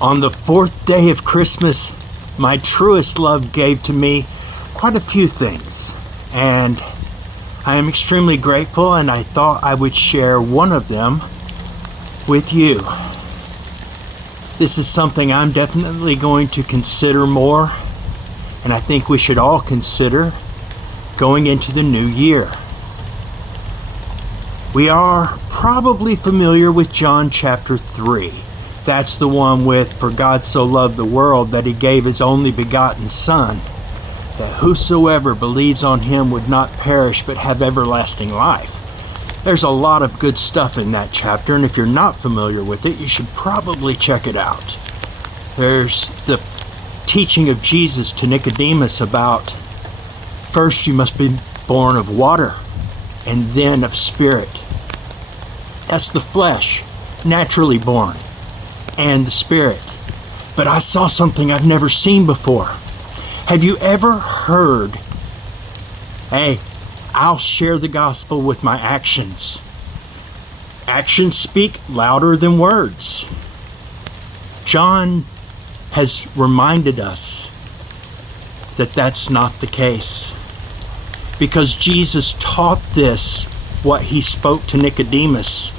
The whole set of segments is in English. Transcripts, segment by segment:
On the fourth day of Christmas, my truest love gave to me quite a few things, and I am extremely grateful, and I thought I would share one of them with you. This is something I'm definitely going to consider more, and I think we should all consider going into the new year. We are probably familiar with John chapter 3. That's the one with, "For God so loved the world that he gave his only begotten Son, that whosoever believes on him would not perish but have everlasting life." There's a lot of good stuff in that chapter, and if you're not familiar with it, you should probably check it out. There's the teaching of Jesus to Nicodemus about first you must be born of water and then of spirit. That's the flesh, naturally born, and the spirit. But I saw something I've never seen before. Have you ever heard, "Hey, I'll share the gospel with my actions"? Actions speak louder than words. John has reminded us that that's not the case, because Jesus taught this, what he spoke to Nicodemus,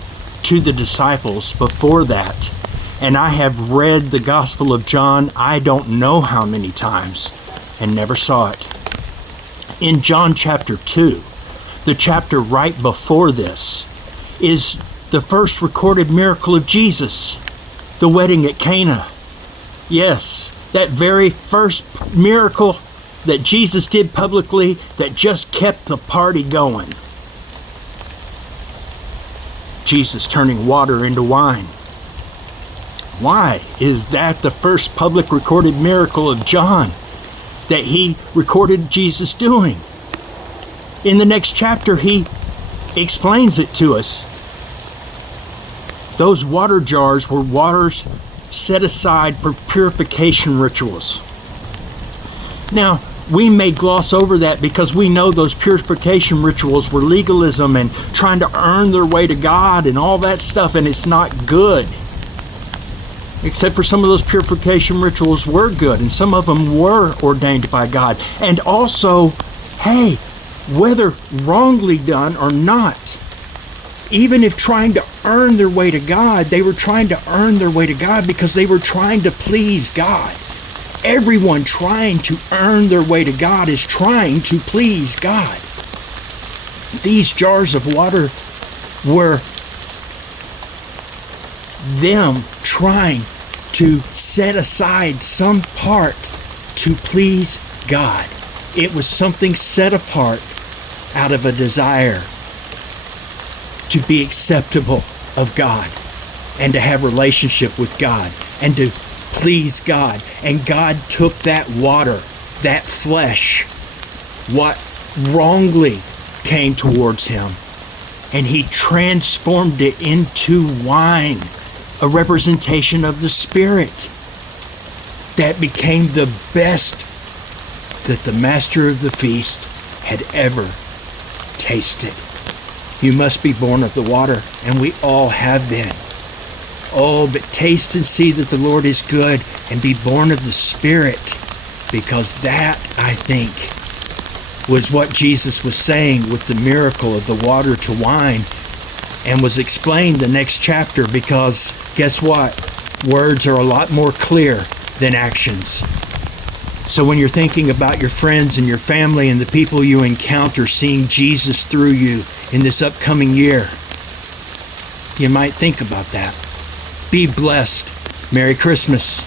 to the disciples before that. And I have read the Gospel of John I don't know how many times and never saw it. In John chapter 2, the chapter right before this, is the first recorded miracle of Jesus, the wedding at Cana. Yes, that very first miracle that Jesus did publicly that just kept the party going. Jesus turning water into wine. Why is that the first public recorded miracle of John that he recorded Jesus doing? In the next chapter, he explains it to us. Those water jars were waters set aside for purification rituals. Now, we may gloss over that because we know those purification rituals were legalism and trying to earn their way to God and all that stuff, and it's not good. Except for some of those purification rituals were good, and some of them were ordained by God. And also, hey, whether wrongly done or not, even if trying to earn their way to God, they were trying to earn their way to God because they were trying to please God. Everyone trying to earn their way to God is trying to please God. These jars of water were them trying to set aside some part to please God. It was something set apart out of a desire to be acceptable of God and to have relationship with God and to please God. And God took that water, that flesh, what wrongly came towards him, and he transformed it into wine, a representation of the Spirit that became the best that the master of the feast had ever tasted. You must be born of the water, and we all have been. Oh, but taste and see that the Lord is good, and be born of the Spirit, because that, I think, was what Jesus was saying with the miracle of the water to wine, and was explained the next chapter, because guess what? Words are a lot more clear than actions. So when you're thinking about your friends and your family and the people you encounter seeing Jesus through you in this upcoming year, you might think about that. Be blessed. Merry Christmas.